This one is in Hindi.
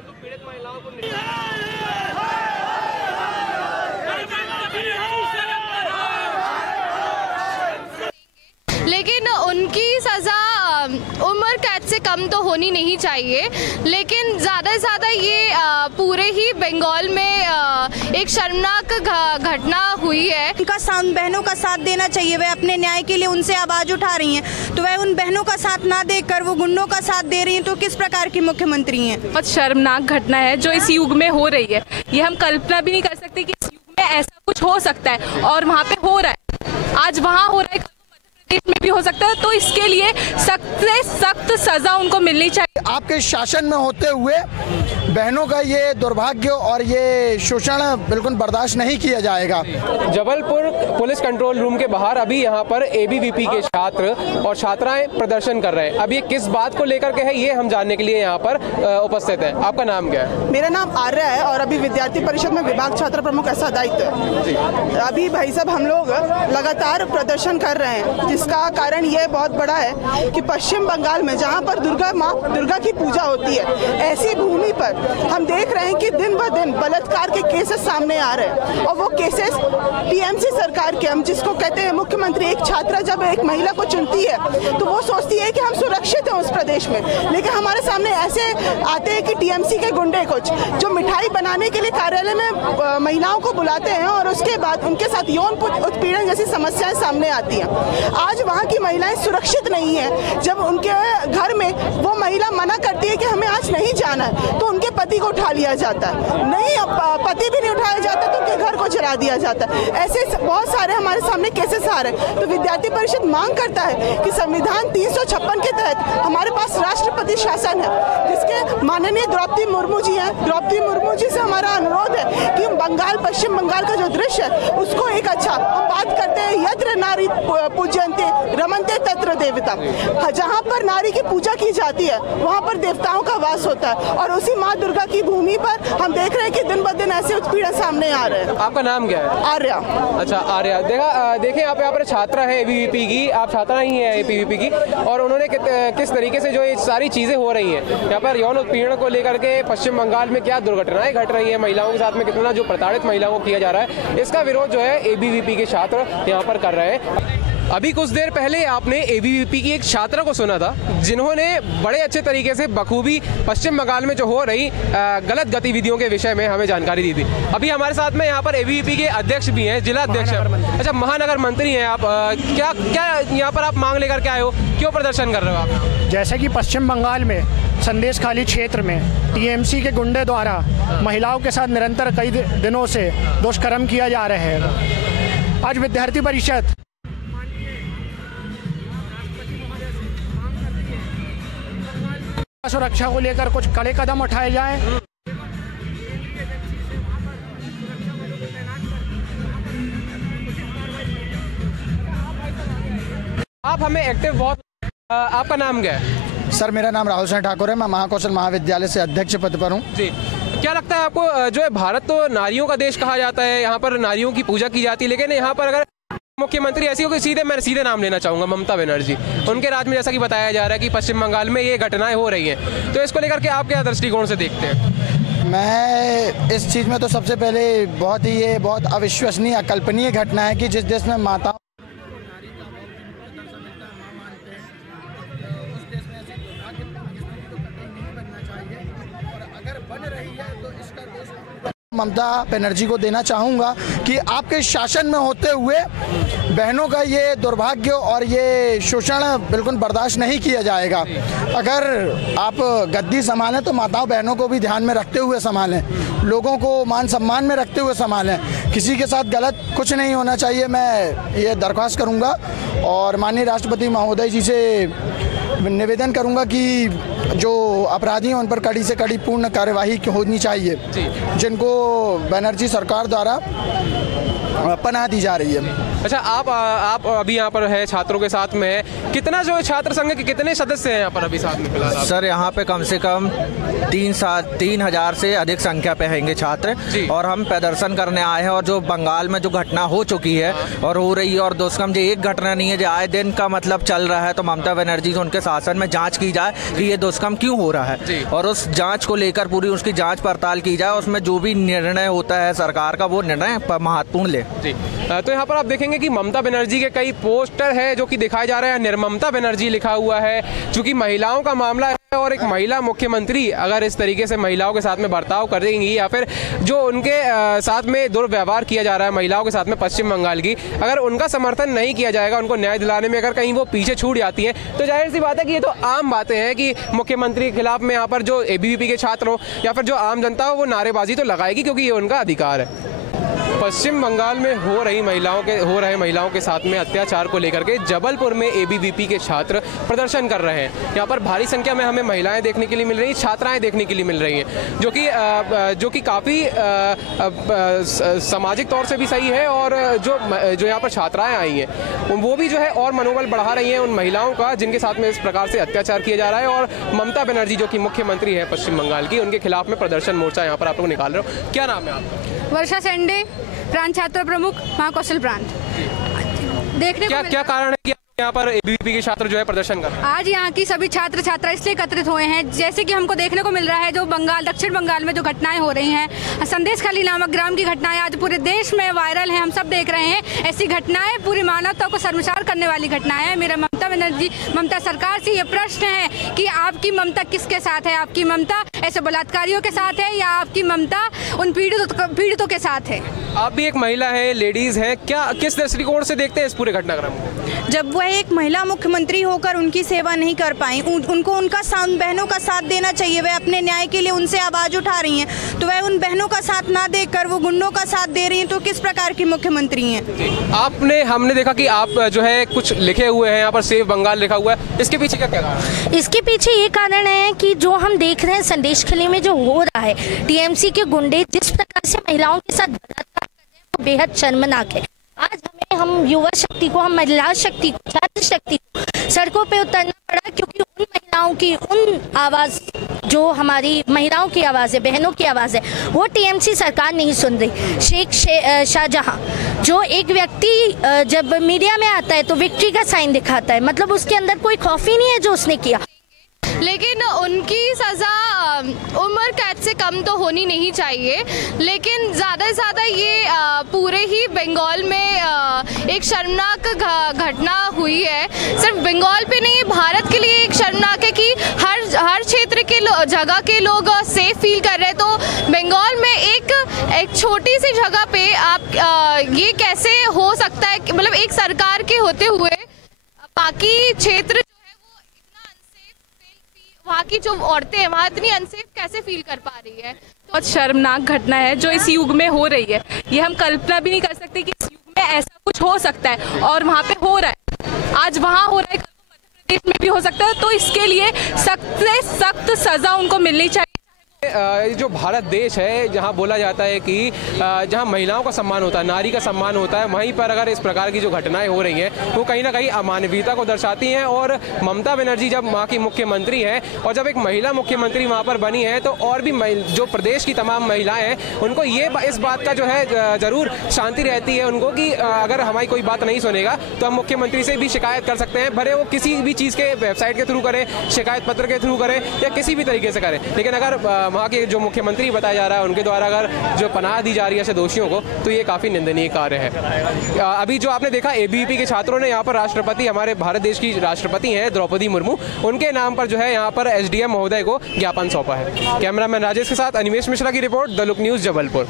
हेतु पीड़ित महिलाओं को लेकिन उनकी सज़ा उम्र कैद से कम तो होनी नहीं चाहिए, लेकिन ज़्यादा से ज़्यादा ये पूरे ही बंगाल में एक शर्मनाक घटना हुई है। उनका बहनों का साथ देना चाहिए, वह अपने न्याय के लिए उनसे आवाज़ उठा रही हैं, तो वह उन बहनों का साथ ना देकर वो गुंडों का साथ दे रही हैं, तो किस प्रकार की मुख्यमंत्री हैं। बहुत शर्मनाक घटना है जो इस युग में हो रही है। ये हम कल्पना भी नहीं कर सकते कि इस युग में ऐसा कुछ हो सकता है, और वहाँ पे हो रहा है, आज वहाँ हो रहा है, में भी हो सकता है। तो इसके लिए सख्त से सख्त सजा उनको मिलनी चाहिए। आपके शासन में होते हुए बहनों का ये दुर्भाग्य और ये शोषण बिल्कुल बर्दाश्त नहीं किया जाएगा। जबलपुर पुलिस कंट्रोल रूम के बाहर अभी यहाँ पर एबीवीपी के छात्र और छात्राएं प्रदर्शन कर रहे हैं। अब ये किस बात को लेकर के है, ये हम जानने के लिए यहाँ पर उपस्थित है। आपका नाम क्या है? मेरा नाम आर्या है और अभी विद्यार्थी परिषद में विभाग छात्र प्रमुख ऐसा दायित्व है। अभी भाई साहब हम लोग लगातार प्रदर्शन कर रहे हैं, जिसका कारण यह बहुत बड़ा है कि पश्चिम बंगाल में जहां पर दुर्गा की पूजा होती है, ऐसी भूमि पर हम देख रहे हैं कि दिन ब दिन बलात्कार के केसेस सामने आ रहे हैं। और वो केसेस टीएमसी सरकार के, हम जिसको कहते हैं मुख्यमंत्री, एक छात्रा जब एक महिला को चुनती है तो वो सोचती है कि हम सुरक्षित हैं उस प्रदेश में, लेकिन हमारे सामने ऐसे आते हैं कि टीएमसी के गुंडे कुछ जो मिठाई बनाने के लिए कार्यालय में महिलाओं को बुलाते हैं और उसके बाद उनके साथ यौन उत्पीड़न जैसी समस्याएं सामने आती हैं। आज वहाँ की महिलाएं सुरक्षित नहीं है। जब उनके घर में वो महिला मना करती है कि हमें आज नहीं जाना है, तो उनके पति को उठा लिया जाता है, नहीं पति भी नहीं उठाया जाता तो उनके घर को जला दिया जाता है। ऐसे बहुत सारे हमारे सामने केसेस आ रहे हैं। तो विद्यार्थी परिषद मांग करता है कि संविधान 356 के तहत हमारे पास राष्ट्रपति शासन है, जिसके माननीय द्रौपदी मुर्मू जी हैं। द्रौपदी मुर्मू जी से हमारा अनुरोध है कि बंगाल, पश्चिम बंगाल का जो दृश्य है उसको एक अच्छा, हम बात करते हैं यत्र नारी पूज्यन्ते रमन्ते तत्र देवता, जहाँ पर नारी की पूजा की जाती है वहाँ पर देवताओं का वास होता है। और उसी माँ दुर्गा की भूमि पर हम देख रहे हैं कि दिन ब दिन ऐसे उत्पीड़न सामने आ रहे हैं। आपका नाम क्या है? आर्या। अच्छा आर्या, देखिए आप यहाँ पर छात्रा है एबीवीपी की, आप छात्रा ही है एबीवीपी की, और उन्होंने किस तरीके से जो ये सारी चीजें हो रही हैं यहाँ पर यौन उत्पीड़न को लेकर के पश्चिम बंगाल में क्या दुर्घटनाएं घट रही है, महिलाओं के साथ में कितना जो प्रताड़ित महिलाओं को किया जा रहा है, इसका विरोध जो है एबीवीपी के छात्र यहाँ पर कर रहे हैं। अभी कुछ देर पहले आपने एबीवीपी की एक छात्रा को सुना था, जिन्होंने बड़े अच्छे तरीके से बखूबी पश्चिम बंगाल में जो हो रही गलत गतिविधियों के विषय में हमें जानकारी दी थी। अभी हमारे साथ में यहाँ पर एबीवीपी के अध्यक्ष भी हैं, जिला अध्यक्ष। अच्छा, महानगर मंत्री हैं आप, क्या यहाँ पर आप मांग लेकर के आए हो, क्यों प्रदर्शन कर रहे हो आप? जैसे कि पश्चिम बंगाल में संदेशखाली क्षेत्र में टीएमसी के गुंडे द्वारा महिलाओं के साथ निरंतर कई दिनों से दुष्कर्म किया जा रहा है। आज विद्यार्थी परिषद सुरक्षा को लेकर कुछ कड़े कदम उठाए जाएं। आप हमें एक्टिव बहुत, आपका नाम क्या है? सर मेरा नाम राहुल सिंह ठाकुर है, मैं महाकौशल महाविद्यालय से अध्यक्ष पद पर हूँ। जी, क्या लगता है आपको, जो है भारत तो नारियों का देश कहा जाता है, यहाँ पर नारियों की पूजा की जाती है, लेकिन यहाँ पर अगर मुख्यमंत्री ऐसी हो कि मैं सीधे नाम लेना चाहूंगा, ममता बनर्जी, उनके राज में जैसा कि बताया जा रहा है कि पश्चिम बंगाल में ये घटनाएं हो रही हैं, तो इसको लेकर के आप क्या दृष्टिकोण से देखते हैं? मैं इस चीज़ में तो सबसे पहले ये बहुत अविश्वसनीय, अकल्पनीय घटना है कि जिस देश में माता ममता बनर्जी को देना चाहूँगा कि आपके शासन में होते हुए बहनों का ये दुर्भाग्य और ये शोषण बिल्कुल बर्दाश्त नहीं किया जाएगा। अगर आप गद्दी संभालें तो माताओं बहनों को भी ध्यान में रखते हुए संभालें, लोगों को मान सम्मान में रखते हुए संभालें, किसी के साथ गलत कुछ नहीं होना चाहिए। मैं ये दरख्वास्त करूँगा और माननीय राष्ट्रपति महोदय जी से निवेदन करूंगा कि जो अपराधी हैं उन पर कड़ी से कड़ी पूर्ण कार्यवाही होनी चाहिए, जिनको बनर्जी सरकार द्वारा पनाह दी जा रही है। अच्छा, आप अभी यहाँ पर है, छात्रों के साथ में है, कितना जो छात्र संघ के कितने सदस्य हैं यहाँ पर अभी साथ में फिलहाल? सर यहाँ पे कम से कम 3,000 से अधिक संख्या पे हैंगे छात्र, और हम प्रदर्शन करने आए हैं। और जो बंगाल में जो घटना हो चुकी है और हो रही है, और दोस्तम जी एक घटना नहीं है, जो आए दिन का मतलब चल रहा है, तो ममता बनर्जी से उनके शासन में जांच की जाए कि ये दुष्कर्म क्यों हो रहा है, और उस जांच को लेकर पूरी उसकी जांच पड़ताल की जाए। उसमें जो भी निर्णय होता है सरकार का, वो निर्णय महत्वपूर्ण ले। तो यहाँ पर आप देखेंगे कि ममता बनर्जी के कई पोस्टर है जो कि दिखाए जा रहे हैं, निर्ममता बनर्जी लिखा हुआ है, चूंकि महिलाओं का मामला है और एक महिला मुख्यमंत्री अगर इस तरीके से महिलाओं के साथ में बर्ताव करेंगी, या फिर जो उनके साथ में दुर्व्यवहार किया जा रहा है महिलाओं के साथ में पश्चिम बंगाल की, अगर उनका समर्थन नहीं किया जाएगा, उनको न्याय दिलाने में अगर कहीं वो पीछे छूट जाती हैं, तो जाहिर सी बात है कि ये तो आम बातें हैं कि मुख्यमंत्री के खिलाफ में यहाँ पर जो ABVP के छात्र हो या फिर जो आम जनता हो, वो नारेबाजी तो लगाएगी, क्योंकि ये उनका अधिकार है। पश्चिम बंगाल में हो रहे महिलाओं के साथ में अत्याचार को लेकर के जबलपुर में ABVP के छात्र प्रदर्शन कर रहे हैं। यहाँ पर भारी संख्या में हमें महिलाएं देखने के लिए मिल रही हैं, छात्राएं देखने के लिए मिल रही हैं, जो कि काफ़ी सामाजिक तौर से भी सही है। और जो यहाँ पर छात्राएं आई हैं वो भी जो है और मनोबल बढ़ा रही हैं उन महिलाओं का जिनके साथ में इस प्रकार से अत्याचार किया जा रहा है। और ममता बनर्जी जो कि मुख्यमंत्री है पश्चिम बंगाल की, उनके खिलाफ में प्रदर्शन मोर्चा यहाँ पर आप लोग निकाल रहे हो। क्या नाम है आपका? वर्षा सेंडे, प्रांत छात्र प्रमुख, महाकौशल प्रांत। देखने को क्या कारण है कि यहाँ पर ABVP के छात्र जो है प्रदर्शन कर रहे हैं? आज यहाँ की सभी छात्र छात्रा इसलिए एकत्रित हुए हैं, जैसे कि हमको देखने को मिल रहा है जो दक्षिण बंगाल में जो घटनाएं हो रही हैं, संदेशखाली नामक ग्राम की घटनाएं आज पूरे देश में वायरल हैं, हम सब देख रहे हैं। ऐसी घटनाएं पूरी मानवता को शर्मसार करने वाली घटनाएं हैं। मेरा ममता सरकार से ये प्रश्न है कि आपकी ममता किसके साथ है? आपकी ममता ऐसे बलात्कारियों के साथ है या आपकी ममता उन पीड़ितों के साथ है? आप भी एक महिला है, लेडीज हैं, क्या किस दृष्टिकोण से देखते हैं इस पूरे घटनाक्रम को? जब वह एक महिला मुख्यमंत्री होकर उनकी सेवा नहीं कर पाई, उनको उनका बहनों का साथ देना चाहिए। वह अपने न्याय के लिए उनसे आवाज उठा रही हैं, तो वह उन बहनों का साथ ना देकर वो गुंडों का साथ दे रही हैं, तो किस प्रकार की मुख्यमंत्री हैं? हमने देखा कि आप जो है कुछ लिखे हुए हैं यहाँ पर, सेव बंगाल लिखा हुआ है, इसके पीछे क्या कारण है? इसके पीछे ये कारण है कि जो हम देख रहे हैं संदेशखाली में जो हो रहा है, TMC के गुंडे जिस प्रकार से महिलाओं के साथ बलात्कार कर रहे हैं, वो बेहद शर्मनाक है। आज हम युवा शक्ति को, हम महिला शक्ति को, छात्र शक्ति को सड़कों पे उतरना पड़ा, क्योंकि उन महिलाओं की उन आवाज़, जो हमारी महिलाओं की आवाज़ है, बहनों की आवाज़ है, वो TMC सरकार नहीं सुन रही। शेख शाहजहां जो एक व्यक्ति जब मीडिया में आता है तो विक्ट्री का साइन दिखाता है, मतलब उसके अंदर कोई खौफ ही नहीं है जो उसने किया। लेकिन उनकी सज़ा उम्र कैद से कम तो होनी नहीं चाहिए, लेकिन ज़्यादा से ज़्यादा ये पूरे ही बंगाल में एक शर्मनाक घटना हुई है। सिर्फ बंगाल पे नहीं, भारत के लिए एक शर्मनाक है कि हर क्षेत्र के जगह के लोग सेफ फील कर रहे हैं। तो बंगाल में एक छोटी सी जगह पे आप ये कैसे हो सकता है, मतलब एक सरकार के होते हुए बाकी क्षेत्र वहाँ की जो औरतें हैं वहाँ इतनी अनसेफ कैसे फील कर पा रही है? बहुत शर्मनाक घटना है जो इस युग में हो रही है। ये हम कल्पना भी नहीं कर सकते कि इस युग में ऐसा कुछ हो सकता है, और वहाँ पे हो रहा है। आज वहाँ हो रहा है, कल को मध्य प्रदेश में भी हो सकता है। तो इसके लिए सख्त से सख्त सजा उनको मिलनी चाहिए। जो भारत देश है, जहां बोला जाता है कि जहां महिलाओं का सम्मान होता है, नारी का सम्मान होता है, वहीं पर अगर इस प्रकार की जो घटनाएं हो रही हैं वो कहीं ना कहीं अमानवीयता को दर्शाती हैं। और ममता बनर्जी जब वहाँ की मुख्यमंत्री हैं और जब एक महिला मुख्यमंत्री वहाँ पर बनी है, तो और भी जो प्रदेश की तमाम महिलाएं हैं उनको ये इस बात का जो है ज़रूर शांति रहती है उनको कि अगर हमारी कोई बात नहीं सुनेगा तो हम मुख्यमंत्री से भी शिकायत कर सकते हैं, भले वो किसी भी चीज़ के वेबसाइट के थ्रू करें, शिकायत पत्र के थ्रू करें या किसी भी तरीके से करें। लेकिन अगर वहाँ के जो मुख्यमंत्री बताया जा रहा है उनके द्वारा अगर जो पनाह दी जा रही है ऐसे दोषियों को, तो ये काफ़ी निंदनीय कार्य है। अभी जो आपने देखा ABVP के छात्रों ने यहाँ पर राष्ट्रपति, हमारे भारत देश की राष्ट्रपति हैं द्रौपदी मुर्मू, उनके नाम पर जो है यहाँ पर SDM महोदय को ज्ञापन सौंपा है। कैमरामैन राजेश के साथ अनिमेश मिश्रा की report, the look news, Jabalpur.